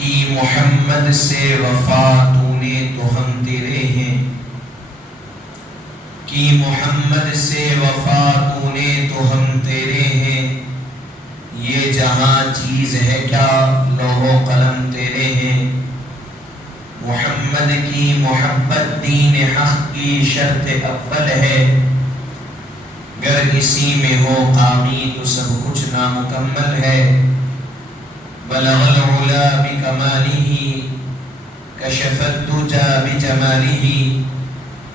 کی محمد سے وفا تو نے تو ہم تیرے ہیں، کی محمد سے وفا تو نے تو ہم تیرے ہیں، یہ جہاں چیز ہے کیا لوح و قلم تیرے ہیں، محمد کی محبت دین حق کی شرط اول ہے، گر اسی میں ہو قامی تو سب کچھ نامکمل ہے، بلغ العلا بکمالہ کشف الدجى بجمالہ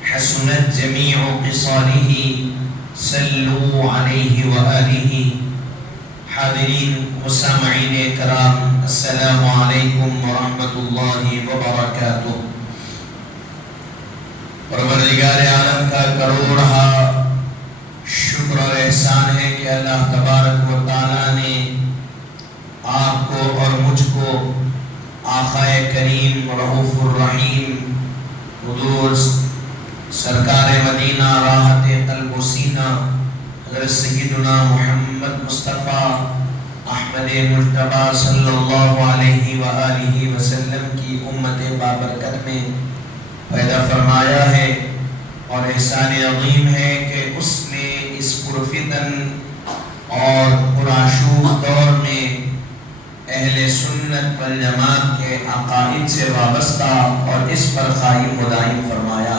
حسنت جمیع خصالہ صلوا علیہ وآلہ۔ حاضرین و سامعین کرام، السلام علیکم ورحمۃ اللہ وبرکاتہ۔ پروردگار عالم کا کروڑہا شکر اور احسان ہے کہ اللہ تبارک و تعالیٰ نے آپ کو اور مجھ کو آقا کریم رؤوف الرحیم حضور سرکار مدینہ راحت قلب و سینہ حضرت سیدنا محمد مصطفیٰ احمد مجتبیٰ صلی اللہ علیہ وآلہ وسلم کی امت بابرکت میں پیدا فرمایا ہے، اور احسان عظیم ہے کہ اس نے اس پرفتن اور پرآشوب دور میں اہل سنت والجماعت کے عقائد سے وابستہ اور اس پر قائم و دائم فرمایا۔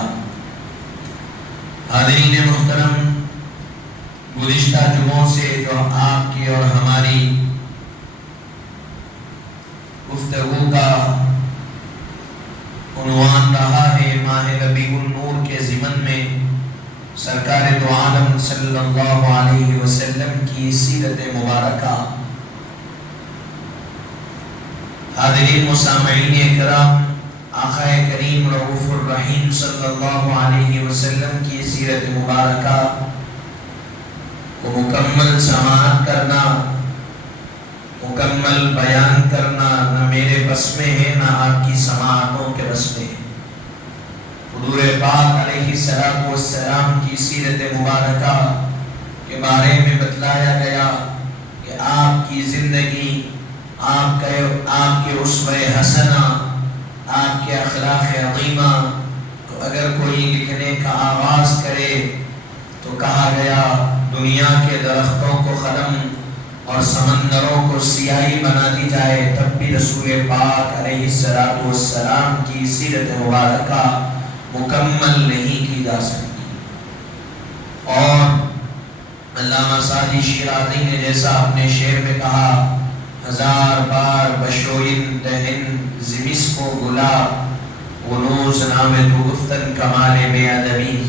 حاضرین محترم، گزشتہ جمعوں سے جو آپ کی اور ہماری گفتگو کا عنوان رہا ہے، ماہ ربیع النور کے ضمن میں سرکار دو عالم صلی اللہ علیہ وسلم کی سیرت مبارکہ۔ حاضرین و سامعین کرام، آقا کریم رؤوف الرحیم صلی اللہ علیہ وسلم کی سیرت مبارکہ کو مکمل سماعت کرنا، مکمل بیان کرنا نہ میرے بس میں ہے نہ آپ کی سماعتوں کے بس میں ہے۔ حضور پاک علیہ السلام کی سیرت مبارکہ کے بارے میں بتلایا گیا کہ آپ کی زندگی، آپ کے اسوہ حسنہ، آپ کے اخلاق عظیمہ کو اگر کوئی لکھنے کا آغاز کرے تو کہا گیا دنیا کے درختوں کو قلم اور سمندروں کو سیاہی بنا دی جائے تب بھی رسول پاک علیہ السلام کی سیرت مبارکہ مکمل نہیں کی جا سکتی۔ اور علامہ سعدی شیرازی نے جیسا اپنے شعر میں کہا، ہزار بار بشوئن دہن زمس کو گلاب غنوز نام تو گفتن کمال بے ادبی۔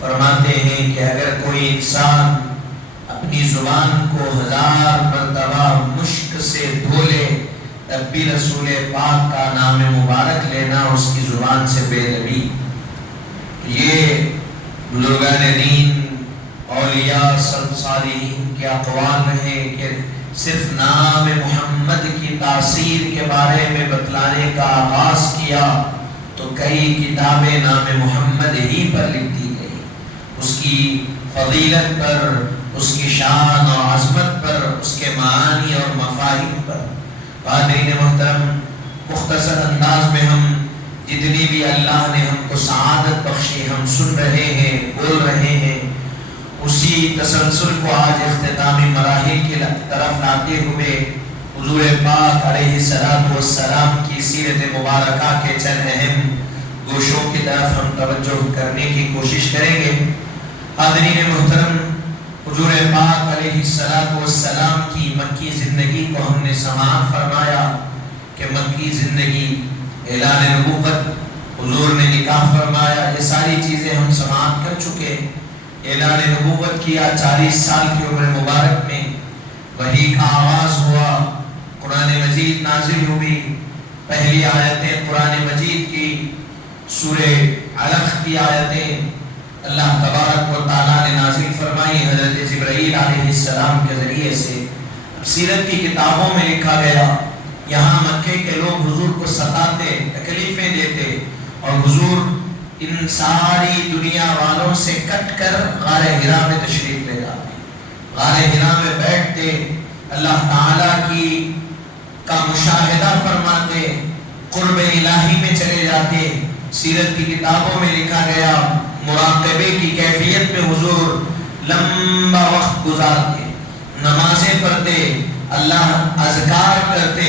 فرماتے ہیں کہ اگر کوئی انسان اپنی زبان کو ہزار مرتبہ مشک سے دھو لے تب بھی رسول پاک کا نام مبارک لینا اس کی زبان سے بے ادبی۔ یہ بزرگان دین، اولیاء صالحین کے اقوال رہے کہ صرف نام محمد کی تاثیر کے بارے میں بتلانے کا آغاز کیا تو کئی کتابیں نام محمد ہی پر لکھ دی گئی، اس کی فضیلت پر، اس کی شان اور عظمت پر، اس کے معانی اور مفاہیم پر۔ حاضرین محترم، مختصر انداز میں ہم جتنی بھی اللہ نے ہم کو سعادت بخشی ہم سن رہے ہیں، بول رہے ہیں، اسی تسلسل کو آج اختتامی مراحل کی طرف لاتے ہوئے حضور پاک علیہ السلام کی سیرت مبارکہ کے چند اہم گوشوں کی طرف ہم توجہ کرنے کی کوشش کریں گے۔ حاضرین محترم، حضور پاک علیہ السلام کی مکی زندگی کو ہم نے سماعت فرمایا کہ مکی زندگی، اعلان نبوت، حضور نے نکاح فرمایا، یہ ساری چیزیں ہم سماعت کر چکے۔ اعلان نبوت کیا 40 سال کی عمر مبارک میں، وحی کا آغاز ہوا، قرآن مجید نازل ہوئی، پہلی آیتیں قرآن مجید کی سورہ علق کی آیتیں اللہ تبارک و تعالیٰ نے نازل فرمائی حضرت جبرائیل علیہ السلام کے ذریعے سے۔ سیرت کی کتابوں میں لکھا گیا یہاں مکے کے لوگ حضور کو ستاتے، تکلیفیں دیتے، اور حضور ان ساری دنیا والوں سے کٹ کر غار حرا میں تشریف لے جاتے، غار حرا میں بیٹھتے، اللہ تعالیٰ کا مشاہدہ فرماتے، الہی میں چلے جاتے، سیرت کی کتابوں میں لکھا گیا مراقبے کی کیفیت میں حضور لمبا وقت گزارتے، نمازیں پڑھتے، اللہ اذکار کرتے،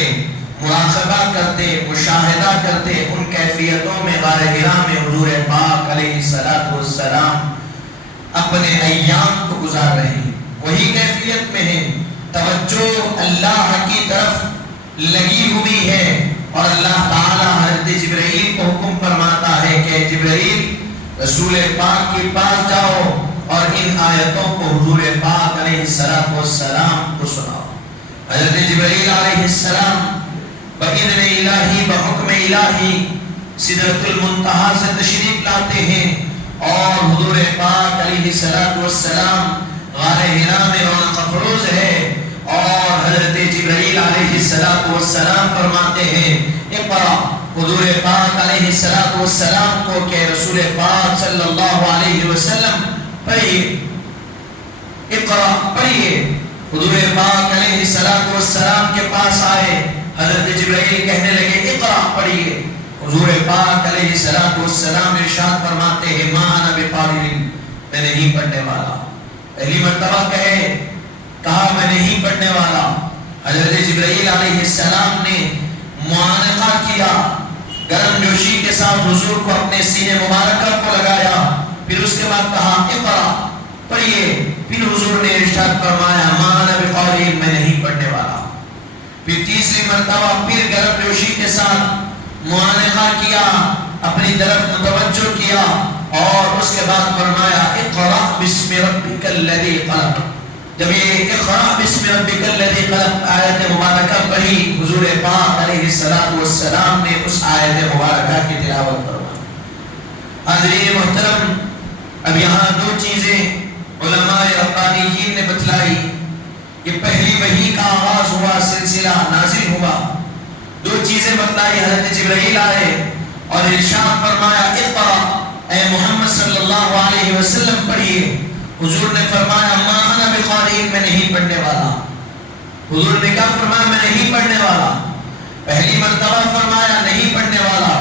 مراقبہ کرتے، مشاہدہ کرتے۔ ان کیفیتوں میں غار حرا میں حضور پاک علیہ السلام اپنے ایام کو گزار رہے ہیں، وہی کیفیت میں ہے، توجہ اللہ کی طرف لگی ہوئی ہے، اور اللہ تعالی حضرت جبرائیل کو حکم فرماتا ہے کہ جبرائیل رسول پاک کے پاس جاؤ اور ان آیتوں کو حضور پاک علیہ السلام کو سناؤ۔ حضرت جبرائیل علیہ السلام بإذن الہی، بحکم الہی سدرۃ المنتہا سے تشریف لاتے ہیں، اور حضور پاک علیہ السلام غار حرا میں رونق افروز ہے، اور حضرت جبرائیل علیہ السلام فرماتے ہیں اقرأ، حضور پاک علیہ السلام کو کہ رسول پاک صلی اللہ علیہ وسلم پڑھیے، اقرأ پڑھیے۔ حضور پاک علیہ السلام کے پاس آئے، حضرت جبرائیل کہنے لگے اقرأ پڑھیے۔ حضور پاک علیہ السلام ارشاد فرماتے ہیں ما انا بقارئ، میں نہیں پڑھنے والا۔ پہلی مرتبہ کہا میں نہیں پڑھنے والا۔ حضرت جبرائیل علیہ السلام نے معانقہ کیا، گرم جوشی کے ساتھ حضور کو اپنے سینے مبارکہ کو لگایا، پھر اس کے بعد کہا اقرأ پڑھیے۔ پھر حضور نے ارشاد فرمایا ما انا بقارئ، میں نہیں پڑھنے والا۔ پھر تیسری مرتبہ پھر گرم جوشی کے ساتھ معانقہ کیا، اپنی طرف متوجہ کیا، اور اس کے بعد فرمایا اقرأ بسم ربک الذی خلق۔ جب یہ اقرأ بسم ربک الذی خلق آیت مبارکہ پڑھی، حضور پاک علیہ السلام نے اس آیت مبارکہ کی تلاوت فرمائی۔ حاضرین محترم، اب یہاں دو چیزیں علماء ربانیین نے بتلائی۔ یہ پہلی وحی کا آغاز ہوا، سلسلہ نازل ہوا، دو چیزیں بتلائی۔ حضرت جبرائیل آئے اور ارشاد فرمایا اقرأ، اے محمد صلی اللہ علیہ وسلم پڑھیے۔ حضور نے فرمایا ما انا بقارئ، میں نہیں پڑھنے والا۔ حضور نے کیا فرمایا؟ میں نہیں پڑھنے والا۔ پہلی مرتبہ فرمایا نہیں پڑھنے والا،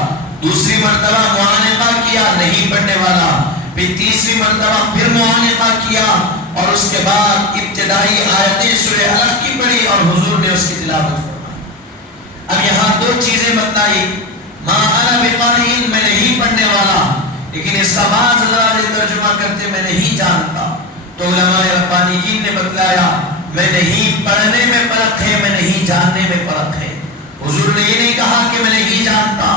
دوسری مرتبہ معانقہ کیا نہیں پڑھنے والا، پھر تیسری مرتبہ پھر معانقہ کیا، اور اس کے بعد ابتدائی آیتیں سورہ علق کی پڑھی اور حضور نے اس کی تلاوت فرمائی۔ اب یہاں دو چیزیں بتلائی، ما انا بقارئ، میں نہیں پڑھنے والا، لیکن اس کا بعض حضرات ترجمہ کرتے میں نہیں جانتا، تو علماء ربانیین نے بتلایا میں نہیں پڑھنے میں فرق ہے، میں نہیں جاننے میں فرق ہے۔ حضور نے یہ نہیں کہا کہ میں نہیں جانتا،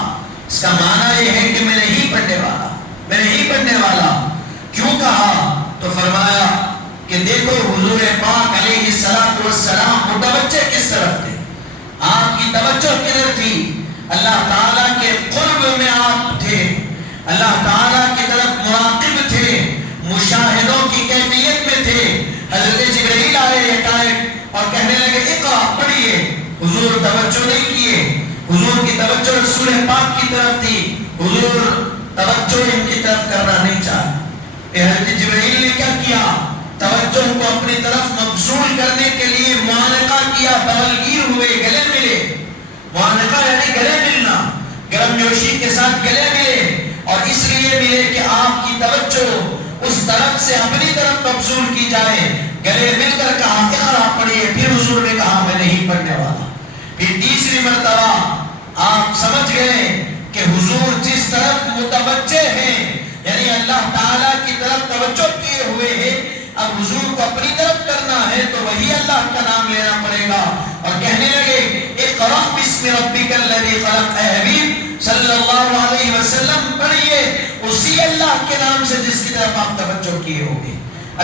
اس کا معنی یہ ہے کہ میں نہیں پڑھنے والا، میں نہیں پڑھنے والا۔ کیوں کہا؟ تو فرمایا کہ دیکھو حضور پاک علیہ السلام متوجہ کس طرف تھے، آپ کی توجہ کدھر تھی؟ اللہ تعالیٰ کے قرب میں آپ تھے، اللہ تعالیٰ کی طرف مراقب تھے، مشاہدوں کی کیفیت میں تھے۔ حضرت جبرائیل آئے یکایک اور کہنے لگے اقرأ پڑھیے، حضور توجہ نہیں کیے، حضور کی توجہ رسول پاک کی طرف تھی، حضور توجہ ان کی طرف کرنا نہیں چاہے۔ حضرت جبرائیل نے کیا کیا؟ توجہ کو اپنی طرف مبذول کرنے کے لیے معانقہ کیا، بغلگیر ہوئے، گلے ملے۔ معانقہ یعنی گلے ملنا، گرم جوشی کے ساتھ گلے ملے، اور اس لیے ملے کہ آپ کی توجہ اس طرف سے اپنی طرف مبذول کی جائے۔ گلے مل کر کہا اقرأ پڑھیے، پھر حضور نے کہا میں نہیں پڑھنے والا۔ پھر تیسری مرتبہ آپ سمجھ گئے کہ حضور جس طرف متوجہ ہیں، یعنی اللہ تعالیٰ کی طرف توجہ کیے ہوئے ہیں، اب حضور کو اپنی طرف کرنا ہے تو وہی اللہ کا نام لینا پڑے گا، اور کہنے لگے اقرأ بسم ربک الذی خلق، اے حبیب صلی اللہ علیہ وسلم پڑھیے اسی اللہ کے نام سے جس کی طرف آپ توجہ کیے ہوگے،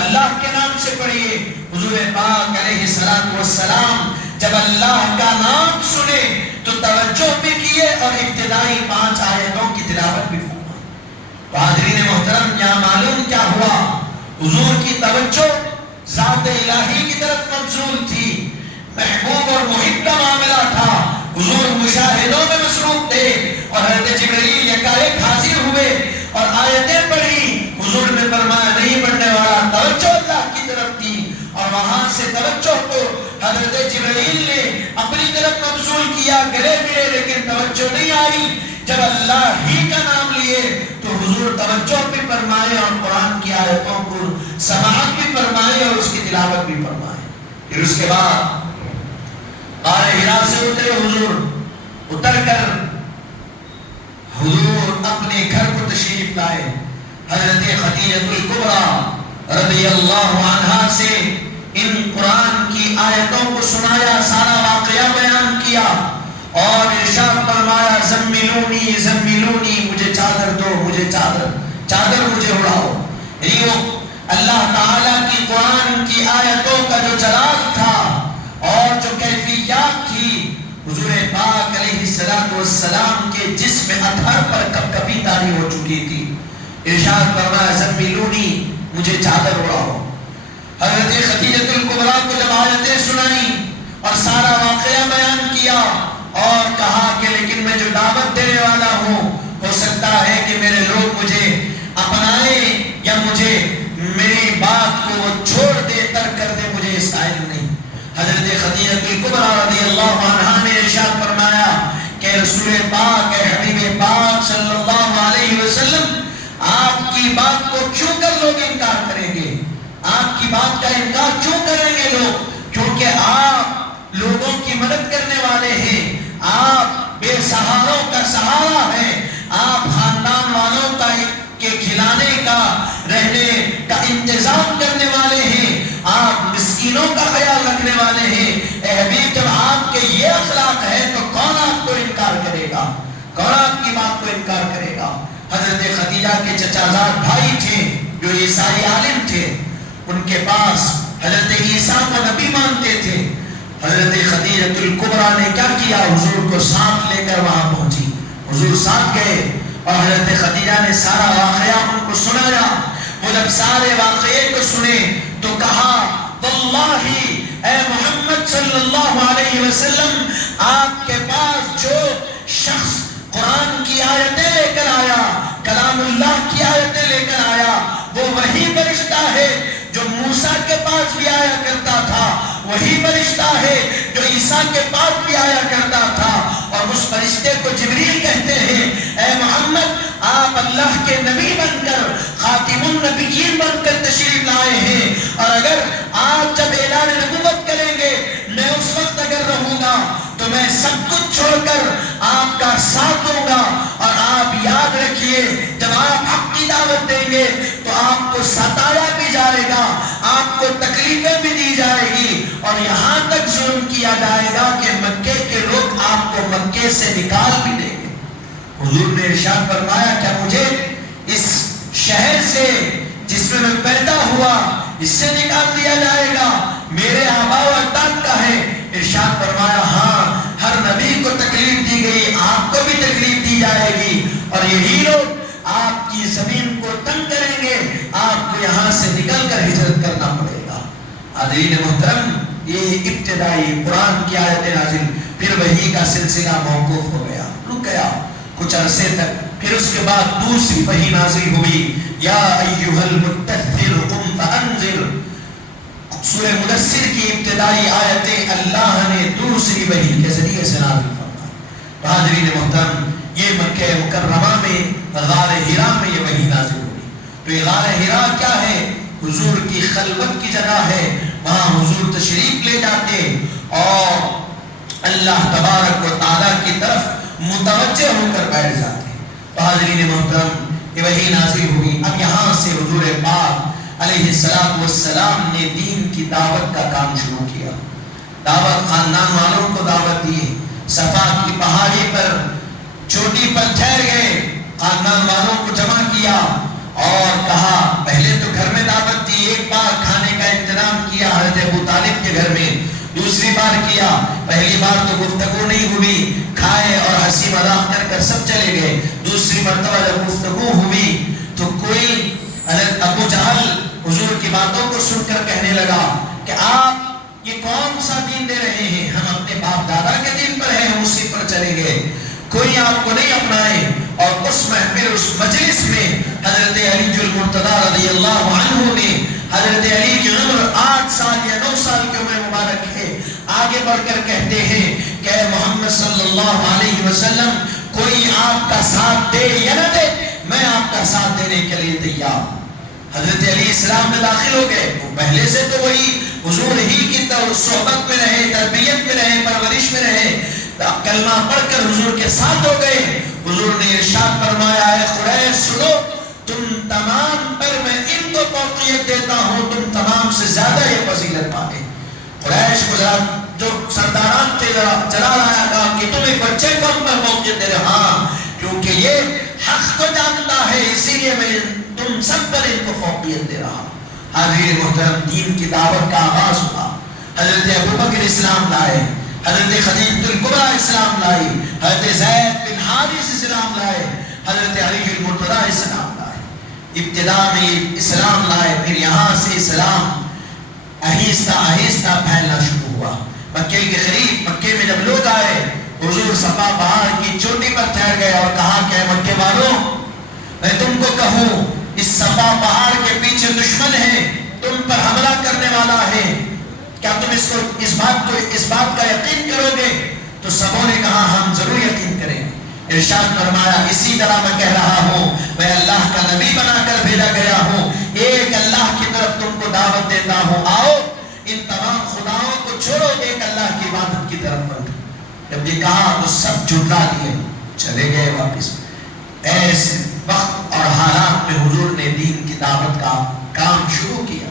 اللہ کے نام سے پڑھیے۔ حضور پاک علیہ السلام جب اللہ کا نام سنے تو توجہ بھی کیے اور ابتدائی 5 آیتوں کی تلاوت بھی فرمائی۔ حاضرین محترم، یہاں معلوم کیا ہوا؟ حضور کی توجہ ذات الہی کی طرف مبذول تھی، محبوب اور محب کا معاملہ تھا، حضور مشاہدوں میں مصروف تھے، اور حضرت جبرائیل یکایک حاضر ہوئے اور آیتیں پڑھی۔ حضور نے فرمایا نہیں پڑھنے والا، توجہ اللہ کی طرف تھی، اور وہاں سے توجہ کو حضرت جبرائیل نے اپنی طرف مبذول کیا، گلے ملے، لیکن توجہ نہیں آئی۔ جب اللہ ہی کا نام لیے تو حضور توجہ بھی فرمائے اور قرآن کی آیتوں کو سماعت بھی فرمائے اور اس کی تلاوت بھی فرمائے۔ پھر اس کے بعد غار حرا سے اترے حضور، اتر کر حضور اپنے گھر کو تشریف لائے۔ حضرت خدیجہ الکبریٰ رضی اللہ عنہا سے ان قرآن کی آیتوں کو سنایا، سارا واقعہ بیان کیا اور ارشاد فرمایا زملونی زملونی، مجھے چادر دو، مجھے چادر مجھے اڑاؤ۔ یعنی وہ اللہ تعالیٰ کی قرآن کی آیتوں کا جو جلال تھا اور جو کیفیات تھی، حضور پاک علیہ السلام کے جسم اطہر پر کب کبھی طاری ہو چکی تھی۔ ارشاد فرمایا زملونی، مجھے چادر اڑاؤ۔ حضرت خدیجہ الکبریٰ کو جب آیتیں سنائی اور سارا واقعہ بیان کیا اور کہا کہ لیکن میں جو دعوت دینے والا ہوں، ہو سکتا ہے کہ میرے لوگ مجھے اپنائیں یا مجھے میری بات کو چھوڑ دے، ترک کر دے، مجھے اس قائل نہیں۔ حضرت خدیجہ الکبریٰ رضی اللہ عنہا نے ارشاد فرمایا کہ رسول پاک حبیب پاک صلی اللہ علیہ وسلم، آپ کی بات کو کیوں کر لوگ انکار کریں گے؟ آپ کی بات کا انکار کیوں کریں گے لوگ؟ کیونکہ آپ لوگوں کی مدد کرنے والے ہیں، آپ بے سہاروں کا سہارا ہیں، آپ خاندان والوں کا کے کھلانے کا، رہنے کا انتظام کرنے والے ہیں، آپ مسکینوں کا خیال رکھنے والے ہیں۔ اے حبیب، جب آپ کے یہ اخلاق ہے تو کون آپ کو انکار کرے گا؟ کون آپ کی بات کو انکار کرے گا؟ حضرت خدیجہ کے چچا زاد بھائی تھے جو عیسائی عالم تھے، ان کے پاس حضرت عیسیٰ کو نبی مانتے تھے۔ حضرت خدیجہ الکبریٰ نے کیا کیا؟ حضور کو ساتھ لے کر وہاں پہنچی، حضور ساتھ گئے اور حضرت خدیجہ نے سارا واقعہ ان کو سنایا۔ وہ جب سارے واقعے کو سنے تو کہا واللہ اے محمد صلی اللہ علیہ وسلم، آپ کے پاس جو شخص قرآن کی آیتیں لے کر آیا، کلام اللہ کی آیتیں لے کر آیا، وہ وہی فرشتہ ہے جو موسیٰ کے پاس بھی آیا کرتا تھا، وہی فرشتہ ہے جو عیسیٰ کے پاس بھی آیا کرتا تھا، اور اس فرشتے کو جبریل کہتے ہیں۔ اے محمد، آپ اللہ کے نبی بن کر، خاتم النبیین بن کر تشریف لائے ہیں، اور اگر آپ جب اعلان نبوت کریں گے، میں اس وقت اگر رہوں گا تو میں سب کچھ چھوڑ کر آپ کا ساتھ دوں گا، اور آپ یاد رکھیے جب آپ حق کی دعوت دیں گے تو آپ کو ستایا بھی جائے گا، آپ کو تکلیفیں بھی دی جائے گی، اور یہاں تک ظلم کیا جائے گا کہ مکے کے لوگ آپ کو مکے سے نکال بھی دیں گے۔ حضور نے ارشاد فرمایا کیا مجھے اس شہر سے جس میں میں پیدا ہوا اس سے نکال دیا جائے گا؟ میرے آباء و اجداد کا ہے۔ ارشاد فرمایا ہاں، ہر نبی کو تکلیف دی گئی، آپ کو بھی تکلیف دی جائے گی، اور یہی لوگ آپ کی زمین کو تنگ کریں گے، آپ کو یہاں سے نکل کر ہجرت کرنا پڑے گا۔ حاضرین محترم، یہ ابتدائی قرآن کی آیت نازل، پھر وحی کا سلسلہ موقوف ہو گیا، رک گیا کچھ عرصے تک۔ پھر اس کے بعد دوسری وحی نازل ہوئی، یا ایھا المدثر قم فانذر۔ سورہ مدثر کی ابتدائی آیتیں اللہ نے دوسری وحی کے ذریعے سے نازل فرمائی۔ حاضرین محترم، یہ مکہ مکرمہ میں غار حرا میں یہ وحی نازل ہوئی۔ تو یہ غار حرا کیا ہے؟ حضور کی خلوت کی جگہ ہے، وہاں حضور تشریف لے جاتے اور اللہ تبارک و تعالیٰ کی طرف متوجہ ہو کر بیٹھ جاتے۔ تو حاضرین محترم، یہ وحی نازل ہوئی۔ اب یہاں سے حضور پاک علیہ السلام نے دین کی دعوت کا کام شروع کیا۔ دعوت خاندان والوں کو دعوت دی، صفا کی پہاڑی پر چوٹی پر ٹھہر گئے، خاندان والوں کو جمع کیا اور کہا، پہلے تو گھر میں دعوت دی، ایک بار کھانے کا انتظام کیا حضرت ابو طالب کے گھر میں، دوسری بار کیا، پہلی بار تو گفتگو نہیں ہوئی، کھائے اور ہنسی مذاق کر کر سب چلے گئے۔ دوسری مرتبہ جب گفتگو ہوئی تو کوئی حضرت ابو جہل حضور کی باتوں کو سن کر کہنے لگا کہ آپ یہ کون سا دین دے رہے ہیں؟ ہم اپنے باپ دادا کے دین پر ہیں، ہم اسی پر چلے گئے، کوئی آپ کو نہیں اپنائے۔ اور اس محفل، اس مجلس میں حضرت علی المرتضیٰ رضی اللہ عنہ نے، حضرت علی کی عمر 8 سال یا 9 سال کی عمر مبارک ہے، آگے بڑھ کر کہتے ہیں کہ محمد صلی اللہ علیہ وسلم، کوئی آپ کا ساتھ دے یا نہ دے، میں آپ کا ساتھ دینے کے لیے تیار ہوں۔ حضرت علی اسلام میں داخل ہو گئے، وہ پہلے سے تو وہی حضور ہی کی صحبت میں رہے، تربیت میں رہے، پرورش میں رہے، کلمہ پڑھ کر حضور کے ساتھ ہو گئے۔ حضور نے ارشاد فرمایا ہے قریش سنو، تم تمام پر میں ان کو فوقیت دیتا ہوں، تم تمام سے زیادہ یہ فضیلت پائے۔ قریش کو جو سرداران تھے چلا رہا تھا کہ تم ایک بچے کو ہم پر فوقیت دے رہے، ہاں کیونکہ یہ حق کو جانتا ہے اسی لیے میں تم سب پر ان کو فوقیت دے رہا۔ حاضرین محترم، دین کی دعوت کا آغاز ہوا، حضرت ابوبکر اسلام لائے، حضرت خدیجہ الکبریٰ اسلام لائی، حضرت زید بن حارث اسلام لائے، حضرت علی المرتضیٰ اسلام لائے۔ ابتدا میں اسلام لائے، پھر یہاں سے اسلام آہستہ آہستہ پھیلنا شروع ہوا۔ مکے کے قریب، مکے میں جب لوگ آئے، حضور صفا پہاڑ کی چوٹی پر ٹھہر گئے اور کہا کہ مکے والوں، میں تم کو کہوں اس صفا پہاڑ کے پیچھے دشمن ہے، تم پر حملہ کرنے والا ہے، کیا تم اس بات کا یقین کرو گے؟ تو سبوں نے کہا ہم ضرور یقین کریں گے۔ ارشاد فرمایا اسی طرح میں کہہ رہا ہوں، میں اللہ کا نبی بنا کر بھیجا گیا ہوں، ایک اللہ کی طرف تم کو دعوت دیتا ہوں، آؤ ان تمام خداؤں کو چھوڑو، ایک اللہ کی عبادت کی طرف بڑھو۔ جب یہ کہا تو سب جھٹلا دیے، چلے گئے واپس۔ ایسے وقت اور حالات میں حضور نے دین کی دعوت کا کام شروع کیا،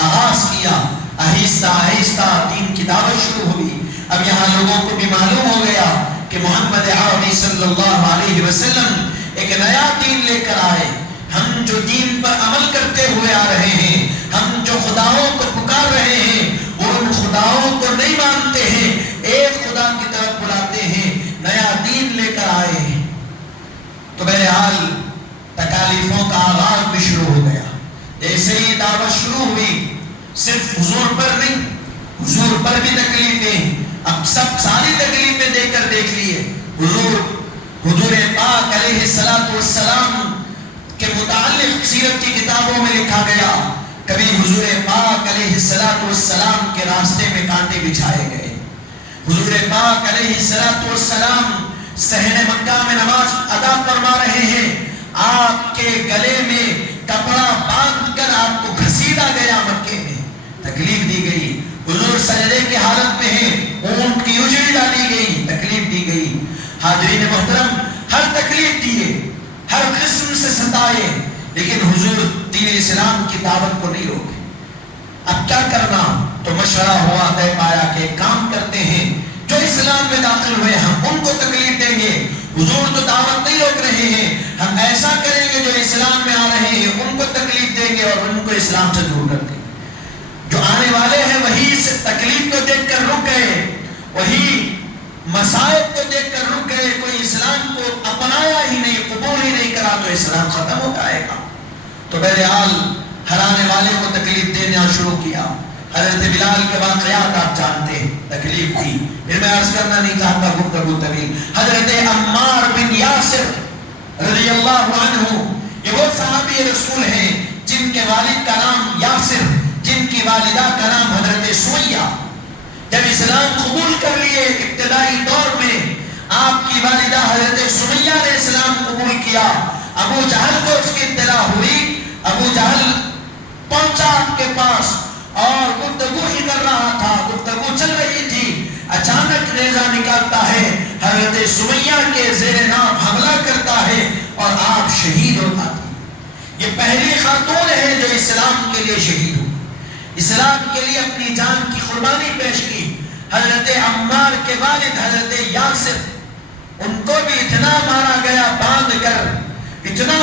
آغاز کیا، آہستہ آہستہ دین کی دعوت شروع ہوئی۔ اب یہاں لوگوں کو بھی معلوم ہو گیا کہ محمد عربی صلی اللہ علیہ وسلم ایک نیا دین لے کر آئے۔ ہم جو دین پر عمل کرتے ہوئے آ رہے ہیں، ہم جو خداؤں کو پکار رہے ہیں، وہ ان خداؤں کو نہیں مانتے ہیں، ایک خدا کی طرف بلاتے ہیں، نیا دین لے کر آئے ہیں۔ تو بہرحال تکالیفوں کا آغاز بھی شروع ہو گیا۔ جیسے ہی دعوت شروع ہوئی، صرف حضور پر نہیں، حضور پر بھی تکلیفیں، اب سب ساری تکلیفیں دے کر دیکھ لیے۔ حضور پاک علیہ السلام کے متعلق سیرت کی کتابوں میں لکھا گیا، کبھی حضور پاک علیہ السلام کے راستے میں کانٹے بچھائے گئے۔ حضور پاک علیہ السلام صحن مکہ میں نماز ادا فرما رہے ہیں، آپ کے گلے میں کپڑا باندھ کر آپ کو گھسیٹا گیا، مکے میں تکلیف دی گئی۔ حضور سجدے کی حالت میں ہیں، اونٹ کی اجڑی ڈالی گئی، تکلیف دی گئی۔ حاضرین محترم، ہر تکلیف دیے، ہر قسم سے ستائے، لیکن حضور دین اسلام کی دعوت کو نہیں روکے۔ اب کیا کرنا؟ تو مشورہ ہوا، طے پایا کہ کام کرتے ہیں، جو اسلام میں داخل ہوئے ہم ان کو تکلیف دیں گے، حضور تو دعوت نہیں روک رہے ہیں، ہم ایسا کریں گے جو اسلام میں آ رہے ہیں ان کو تکلیف دیں گے اور ان کو اسلام سے دور کر دیں گے۔ جو آنے والے ہیں وہی اس تکلیف کو دیکھ کر رک گئے، وہی مصائب کو دیکھ کر رک گئے، کوئی اسلام کو اپنایا ہی نہیں، قبول ہی نہیں کرا، تو اسلام ختم ہو جائے گا۔ تو بہرحال ہر آنے والے کو تکلیف دینا شروع کیا۔ حضرت بلال کے واقعات آپ جانتے ہیں، تکلیف تھی، پھر میں عرض کرنا نہیں چاہتا، گفتگو طویل۔ حضرت عمار بن یاسر رضی اللہ عنہ، یہ وہ صحابی رسول ہیں جن کے والد کا نام یاسر، جن کی والدہ کا نام حضرت سمیہ۔ جب اسلام قبول کر لیے ابتدائی دور میں، آپ کی والدہ حضرت سمیہ نے اسلام قبول کیا۔ ابو جہل کو اس کی اطلاع ہوئی، ابو جہل پہنچا آپ کے پاس اور گفتگو ہی کر رہا تھا، گفتگو چل رہی تھی، اچانک نیزہ نکالتا ہے، حضرت سمیہ کے زیر ناف حملہ کرتا ہے اور آپ شہید ہوتا تھے۔ یہ پہلی خاتون ہے جو اسلام کے لیے شہید ہوئی، اسلام کے لیے اپنی جان کی قربانی پیش کی۔ حضرت عمار کے والد حضرت یاسر، ان کو بھی اتنا مارا گیا باندھ کر، اتنا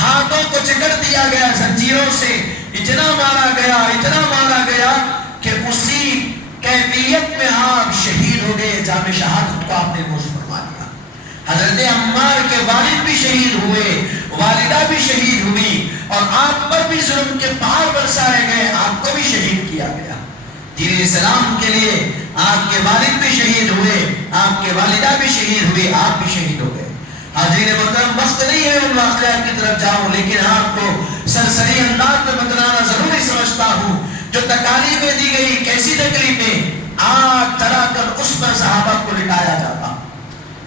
ہاتھوں کو جکڑ دیا گیا زنجیروں سے، اتنا مارا گیا کہ اسی کیفیت میں آپ شہید ہو گئے، جام شہادت کو آپ نے نوش فرما لیا۔ حضرت عمار کے والد بھی شہید ہوئے، والدہ بھی شہید ہوئی، اور آپ پر بھی ظلم کے پہاڑ برسائے گئے، آپ کو بھی شہید کیا گیا۔ دین اسلام کے لیے آپ کے والد بھی شہید ہوئے، آپ کے والدہ بھی شہید ہوئے، آپ بھی شہید ہو گئے۔ حاضرین محترم، وقت نہیں ہے ان واقعات کی طرف جاؤں، لیکن آپ کو سرسری انداز میں بتلانا ضروری سمجھتا ہوں۔ جو تکالیفیں دی گئی، کیسی تکلیفیں، آگ جلا کر اس پر صحابہ کو لٹایا جاتا،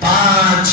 5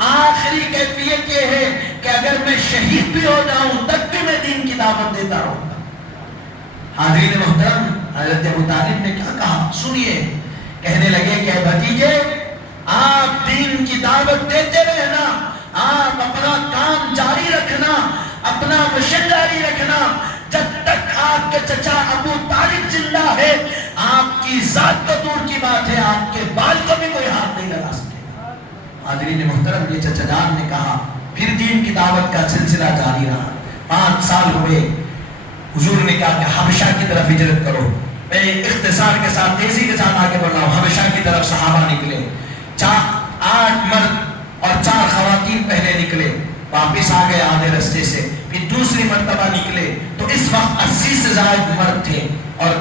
آخری کیفیت یہ ہے کہ اگر میں شہید بھی ہو جاؤں تب بھی میں دین کی دعوت دیتا رہوں گا۔ حاضرین محترم، حضرت ابو طالب نے کیا کہا سنیے، کہنے لگے کہ بھتیجے آپ دین کی دعوت دیتے رہنا، آپ اپنا کام جاری رکھنا، اپنا مشن جاری رکھنا، جب تک آپ کے چچا ابو طالب زندہ ہے آپ کی ذات تو دور کی بات ہے آپ کے بال کو بھی کوئی ہاتھ نہیں لگا سکے۔ حاضرین محترم، یہ چچا جان نے کہا، پھر دین کی دعوت کا سلسلہ جاری رہا۔ 5 سال ہوئے، حضور نے کہا کہ حبشہ کی طرف ہجرت کرو۔ میں اختصار کے ساتھ تیزی کے ساتھ آگے بڑھ رہا ہوں۔ حبشہ کی طرف صحابہ نکلے، 8 مرد اور 4 خواتین پہلے نکلے، واپس آ گئے آدھے رستے سے، پھر دوسری مرتبہ نکلے تو اس وقت 80 سے زائد مرد تھے اور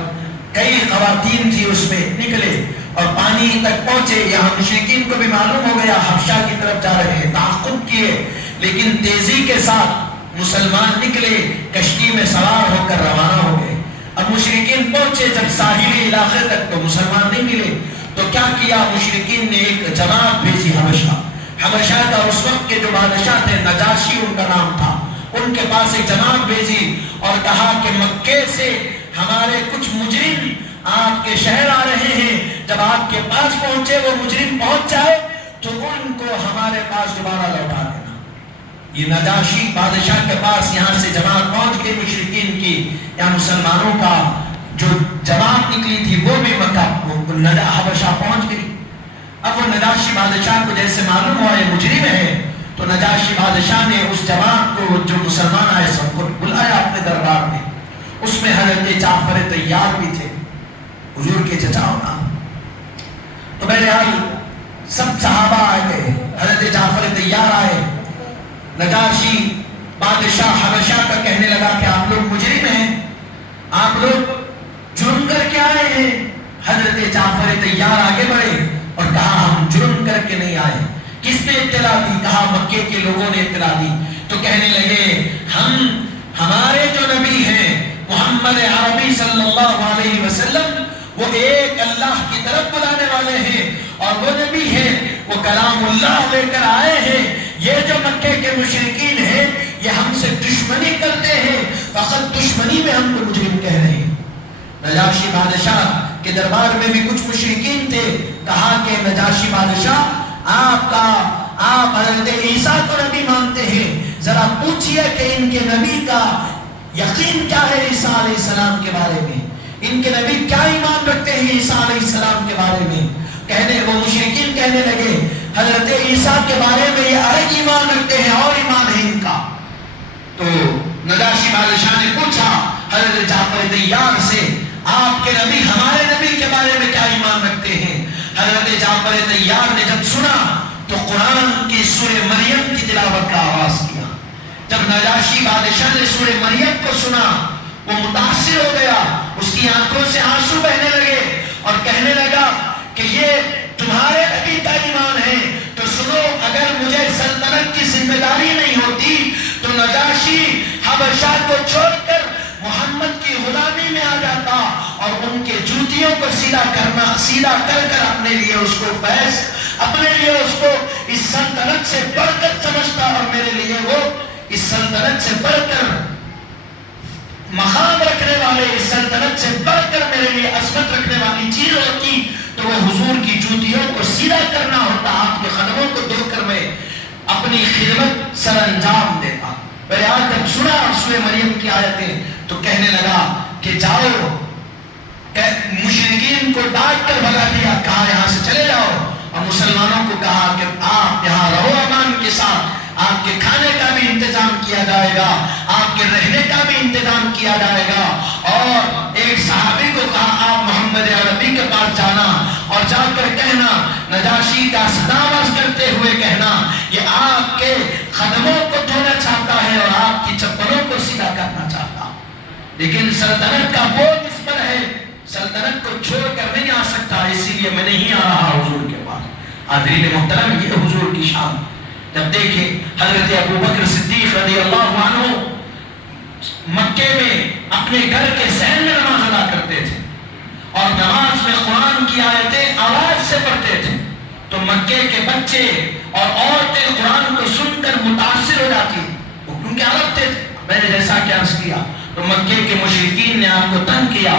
کئی خواتین تھی، اس میں نکلے اور پانی تک پہنچے۔ یہاں مشرکین کو بھی معلوم ہو گیا حبشہ کی طرف جا رہے ہیں، تعاقب کیے، لیکن تیزی کے ساتھ مسلمان نکلے، کشتی میں سوار ہو کر روانہ ہو گئے۔ اب مشرکین پہنچے جب ساحلی علاقے تک تو مسلمان نہیں ملے، تو کیا کیا مشرکین نے ایک جماعت بھیجی حبشہ کا اس وقت کے جو بادشاہ تھے نجاشی ان کا نام تھا، ان کے پاس ایک جماعت بھیجی اور کہا کہ مکے سے ہمارے کچھ مجرم آپ کے شہر آ رہے ہیں، جب آپ کے پاس پہنچے وہ مجرم پہنچ جائے تو ان کو ہمارے پاس دوبارہ لوٹا دینا۔ یہ نجاشی بادشاہ کے پاس یہاں سے جماعت پہنچ گئی مشرکین کی، یا مسلمانوں کا جو جماعت نکلی تھی وہ بھی مکہ حبشہ پہنچ گئی۔ اب وہ نجاشی بادشاہ کو جیسے معلوم ہوا یہ مجرم ہے، تو نجاشی بادشاہ نے اس جماعت کو جو مسلمان آئے سب کو بلایا اپنے دربار میں۔ اس میں حضرت جعفر طیار بھی تھے، حضور کے چچا ہونا۔ تو بہرحال سب صحابہ آئے گئے، حضرت جعفر طیار آئے۔ نجاشی بادشاہ حبشہ کا کہنے لگا کہ آپ لوگ مجرم ہیں، آپ لوگ جرم کر کے آئے ہیں۔ حضرت جعفر طیار آگے بڑھے اور کہا ہم جرم کر کے نہیں آئے۔ کس نے اطلاع دی؟ کہا مکے کے لوگوں نے اطلاع دی۔ تو کہنے لگے ہمارے جو نبی ہیں محمد عربی صلی اللہ علیہ وسلم، وہ ایک اللہ کی طرف بلانے والے ہیں، اور وہ نبی ہیں وہ کلام اللہ لے کر آئے ہیں۔ یہ جو مکے کے مشرکین ہیں یہ ہم سے دشمنی کرتے ہیں، فقط دشمنی میں ہم کو مجرم کہہ رہے ہیں۔ نجاشی بادشاہ کے دربار میں بھی کچھ مشرکین تھے، کہا کہ نجاشی بادشاہ آپ حضرت عیسیٰ کو نبی مانتے ہیں، ذرا پوچھئے کہ ان کے نبی کا یقین کیا ہے عیسیٰ علیہ السلام کے بارے میں، ان کے نبی کیا ایمان رکھتے ہیں عیسیٰ علیہ السلام کے بارے میں۔ وہ مشرکین کہنے لگے حضرت عیسیٰ کے بارے میں یہ الگ ایمان رکھتے ہیں اور ایمان ہے ان کا۔ تو نجاشی بادشاہ نے پوچھا حضرت جعفر طیار سے، آپ کے نبی ہمارے نبی کے بارے میں کیا ایمان رکھتے ہیں؟ حضرت جعفر طیار نے جب سنا تو قرآن کی سورہ مریم کی تلاوت کا آواز کیا۔ جب نجاشی بادشاہ نے سورہ مریم کو سنا وہ متاثر ہو گیا، اس کی آنکھوں سے آنسو بہنے لگے اور کہنے لگا کہ یہ تمہارے نبی کا ایمان ہے تو سنو، اگر مجھے سلطنت کی ذمہ داری نہیں ہوتی تو نجاشی حبشہ کو چھوڑ کر محمد کی غلامی میں آ جاتا اور ان کے جوتیوں کو سیدھا کر کر اپنے لیے اس کو فیض، اپنے لیے اس کو اس سلطنت سے بڑھ کر سمجھتا، اور میرے لیے وہ اس سلطنت سے بڑھ کر مقام رکھنے والے، اس سلطنت سے بڑھ کر میرے لیے عظمت رکھنے والی چیز ہوتی تو وہ حضور کی جوتیوں کو سیدھا کرنا ہوتا، آپ کے قدموں کو دھو کر میں اپنی خدمت سر انجام دیتا۔ بہرحال جب سنا سورہ مریم کی آیتیں تو کہنے لگا کہ جاؤ، مشرکین کو ڈانٹ کر بھگا دیا، کہا یہاں سے چلے جاؤ، اور مسلمانوں کو کہا کہ آپ یہاں رہو امان کے ساتھ، آپ کے کھانے کا بھی انتظام کیا جائے گا، آپ کے رہنے کا بھی انتظام کیا جائے گا۔ اور ایک صحابی کو کہا آپ محمد عربی کے پاس جانا اور جا کر کہنا، نجاشی کا صداوت کرتے ہوئے کہنا یہ آپ کے قدموں کو دھونا چاہتا ہے اور آپ کی چپلوں کو سیدھا کرنا چاہتا، لیکن سلطنت کا بوجھ اس پر ہے، سلطنت کو چھوڑ کر نہیں آ سکتا، اسی لیے میں نہیں آ رہا حضور کے پاس۔ حاضرین محترم، یہ حضور کی شان۔ جب دیکھیں حضرت ابو بکر صدیق رضی اللہ عنہ مکے میں اپنے گھر کے صحن میں نماز ادا کرتے تھے اور نماز میں قرآن کی آیتیں آواز سے پڑھتے تھے، تو مکے کے بچے اور عورتیں قرآن کو سن کر متاثر ہو جاتی، کیونکہ عرب تھے. میں نے جیسا کہ عرض کیا تو مکے کے مشرکین نے آپ کو تنگ کیا،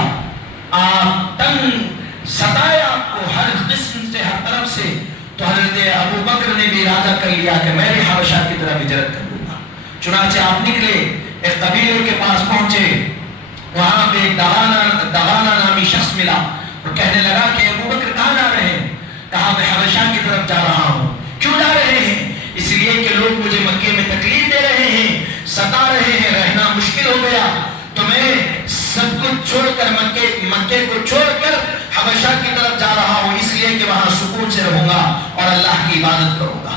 آپ تنگ ستایا آپ کو ہر قسم سے، ہر طرف سے. تو حضرت ابو بکر نے بھی ارادہ کر لیا کہ میں بھی حبشہ کی طرف ہجرت کر لوں گا. چنانچہ آپ نکلے، ایک قبیلے کے پاس پہنچے، وہاں پہ دغانہ نامی شخص ملا اور کہنے لگا کہ ابو بکر کہاں جا رہے ہیں؟ کہا میں حبشہ کی طرف جا رہا ہوں. کیوں جا رہے ہیں؟ اس لیے کہ لوگ مجھے مکے میں تکلیف دے رہے ہیں، ستا رہے ہیں، رہنا مشکل ہو گیا، تو میں سب کچھ چھوڑ کر مکے کو چھوڑ کر حبشہ کی طرف جا رہا ہوں، اس لیے کہ وہاں سکون سے رہوں گا اور اللہ کی عبادت کروں گا.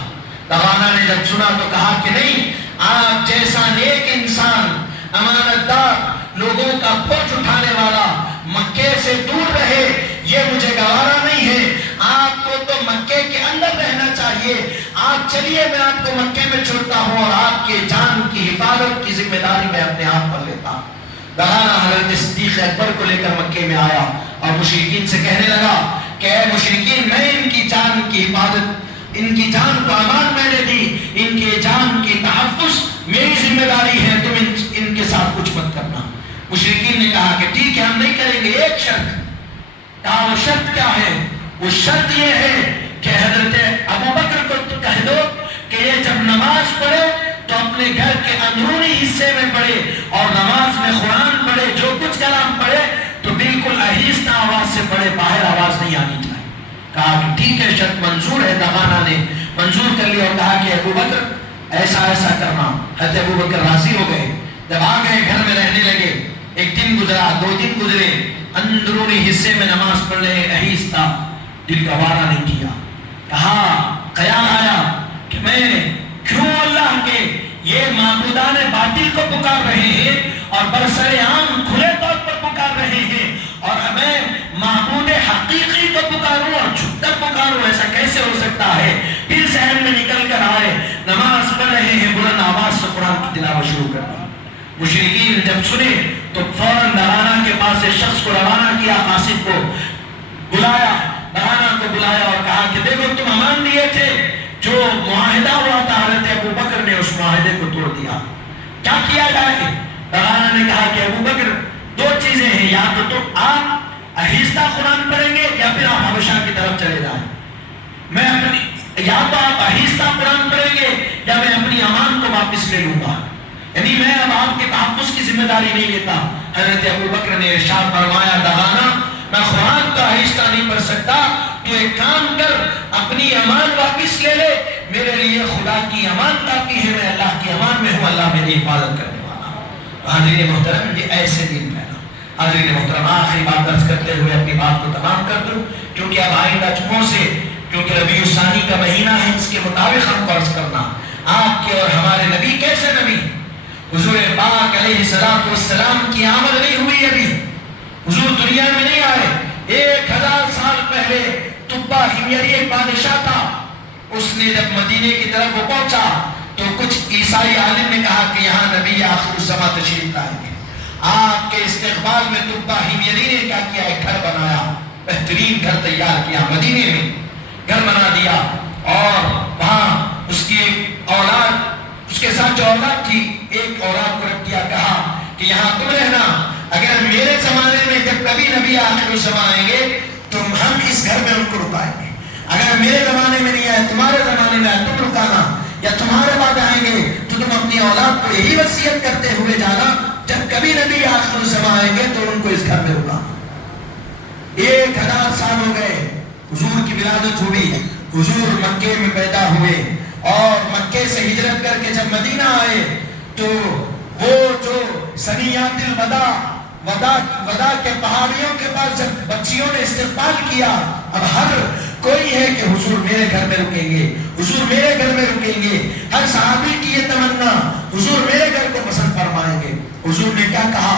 دغانہ نے جب سنا تو کہا کہ نہیں، آپ جیسا نیک انسان، امانت دار، لوگوں کا بوجھ اٹھانے والا مکے سے دور رہے، یہ مجھے گوارا نہیں ہے. آپ کو تو مکے کے اندر رہنا چاہیے. آپ چلیے، میں آپ کو مکے میں چھوڑتا ہوں اور آپ کے جان کی حفاظت کی ذمہ داری میں اپنے آپ پر لیتا ہوں. دغانہ حضرت صدیق اکبر کو لے کر مکے میں آیا اور مشرکین سے کہنے لگا کہ اے مشرکین، میں ان کی جان کی حفاظت، ان کی جان کو امان میں نے دی، ان کی جان کی تحفظ میری ذمہ داری ہے، تم ان کے ساتھ کچھ مت کرنا. مشرکین نے کہا کہ ٹھیک ہے، ہم نہیں کریں گے، ایک شرط. کہا وہ شرط کیا ہے؟ وہ شرط یہ ہے کہ حضرت ابو بکر کو تو کہہ دو کہ یہ جب نماز پڑھے تو اپنے گھر کے اندرونی حصے میں پڑھے اور نماز میں قرآن پڑھے، جو کچھ کلام پڑھے تو بالکل آہستہ آواز سے پڑھے، باہر آواز نہیں آنی چاہیے. کہا کہ ٹھیک ہے، شرط منظور ہے. دغانہ نے منظور کر لیا اور کہا کہ ابو بکر ایسا ایسا کرنا. حضرت ابو بکر راضی ہو گئے. جب آ گئے گھر میں رہنے لگے، ایک دن گزرا، 2 دن گزرے، اندرونی حصے میں نماز پڑھ رہے، آہستہ، دل کا وارہ نہیں کیا. کہا، خیال آیا کہ میں کیوں اللہ کے یہ معبودان باطل کو پکار رہے ہیں اور برسر عام کھلے طور پر پکار رہے ہیں، اور میں معبود حقیقی کو پکاروں اور چھپ کر پکاروں، ایسا کیسے ہو سکتا ہے؟ پھر ذہن میں نکل کر آئے، نماز پڑھ رہے ہیں، بلند آواز سے قرآن کی تلاوت شروع کر دی. مشرکین جب سنے تو فوراً دغانہ کے پاس ایک شخص کو روانہ کیا، قاصد کو بلایا، دغانہ کو بلایا اور کہا کہ دیکھو، تم امان دیے تھے، جو معاہدہ ہوا تھا، حضرت ابو بکر نے اس معاہدے کو توڑ دیا، کیا کیا جائے؟ دغانہ نے کہا کہ ابو بکر، 2 چیزیں ہیں، یا تو تم آپ آہستہ قرآن پڑھیں گے یا پھر آپ حبشہ کی طرف چلے جائیں. میں اپنی، یا تو آپ آہستہ قرآن پڑھیں گے یا میں اپنی امان کو واپس لے لوں گا، یعنی میں اب آپ کے تحفظ کی ذمہ داری نہیں لیتا. حضرت ابو بکر نے ارشاد فرمایا، دغانہ، میں قرآن کا آہستہ نہیں پڑھ سکتا، تو ایک کام کر، اپنی امان واپس لے لے، میرے لیے خدا کی امان کافی ہے، میں اللہ کی امان میں ہوں، اللہ میری حفاظت کرنے والا. حاضرین محترم، یہ ایسے دن پہنا. حاضرین محترم، آخری بات درس کرتے ہوئے اپنی بات کو تمام کر دوں، کیونکہ اب آئندہ جمعوں سے، کیونکہ ربیع الثانی کا مہینہ ہے، اس کے مطابق ہم قرض کرنا. آپ کے اور ہمارے نبی کیسے نبی؟ حضور پاک علیہ السلام کی آمد نہیں ہوئی ابھی، حضور دنیا میں نہیں آئے. 1000 سال پہلے تبا حمیری ایک بادشاہ تھا، اس نے جب مدینے کی طرف وہ پہنچا تو کچھ عیسائی عالم نے کہا کہ یہاں نبی آخر الزماں تشریف لائیں گے. آپ کے استقبال میں تبا حمیری نے کیا کیا؟ ایک گھر بنایا، بہترین گھر تیار کیا، مدینے میں گھر بنا دیا، اور وہاں اس کی ایک اولاد، اس کے ساتھ جو اولاد تھی، ایک اولاد کو رکھ دیا، کہا کہ یہاں تم رہنا، اگر میرے زمانے میں جب کبھی نبی آخر الزماں آئیں گے تو ہم اس گھر میں ان کو رکائیں گے. اگر میرے زمانے میں نہیں آئے، تمہارے زمانے میں آئے، تم رکانا، یا تمہارے بعد آئیں گے تو تم اپنی اولاد کو یہی وصیت کرتے ہوئے جانا، جب کبھی نبی آخر الزماں آئیں گے تو ان کو اس گھر میں رکانا. 1000 سال ہو گئے، حضور کی ولادت ہوئی، حضور مکے میں پیدا ہوئے، اور مکے سے ہجرت کر کے جب مدینہ آئے تو وہ جو ثنیات ودا کے پہاڑیوں کے پاس جب بچیوں نے استقبال کیا، اب ہر کوئی ہے کہ حضور میرے گھر میں رکیں گے، حضور میرے گھر میں رکیں گے. ہر صحابی کی یہ تمنا، حضور میرے گھر کو پسند فرمائیں گے. حضور نے کیا کہا؟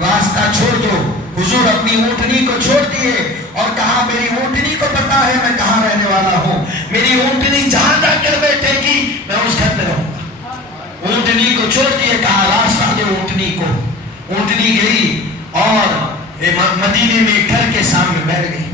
راستہ چھوڑ دو. حضور اپنی اونٹنی کو چھوڑ دیے اور کہا میری اونٹنی کو پتا ہے میں کہاں رہنے والا ہوں، میری اونٹنی جہاں جا کر بیٹھے گی میں اس گھر میں رہوں گا. اونٹنی کو چھوڑ دیے، کہا راستہ دو اونٹنی کو. اونٹنی گئی اور مدینے میں گھر کے سامنے بیٹھ گئی.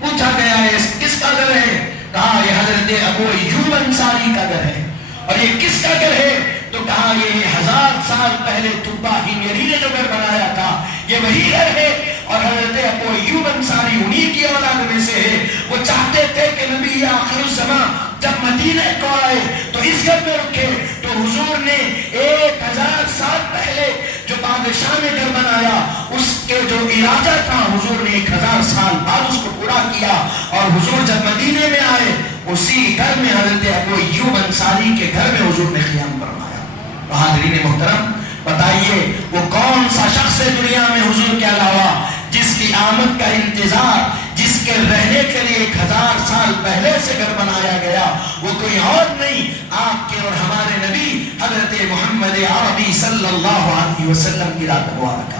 پوچھا گیا ہے کس کا گھر ہے؟ کہا یہ حضرت ابو ایوب انصاری کا گھر ہے. اور یہ کس کا گھر ہے؟ تو کہا یہ 1000 سال پہلے تبا ہیمری نے جو گھر بنایا تھا یہ وہی گھر ہے. اور حضرت ابو ایوب انصاری انہی کی اولاد میں سے ہے. وہ چاہتے تھے کہ نبی آخر الزمان جب مدینہ کو آئے تو اس گھر میں رکھے. تو حضور نے 1000 سال پہلے جو بادشاہ نے گھر بنایا اس کے جو ارادہ تھا حضور نے 1000 سال بعد اس کو پورا کیا. اور حضور جب مدینے میں آئے اسی گھر میں حضرت ابو ایوب انصاری کے گھر میں حضور نے قیام فرمایا. حاضرین محترم بتائیے وہ کون سا شخص ہے دنیا میں حضور کے علاوہ جس کی آمد کا انتظار، جس کے رہنے کے لیے 1000 سال پہلے سے گھر بنایا گیا، وہ کوئی اور نہیں آپ کے اور ہمارے نبی حضرت محمد عربی صلی اللہ علیہ وسلم کی رات مبارکہ.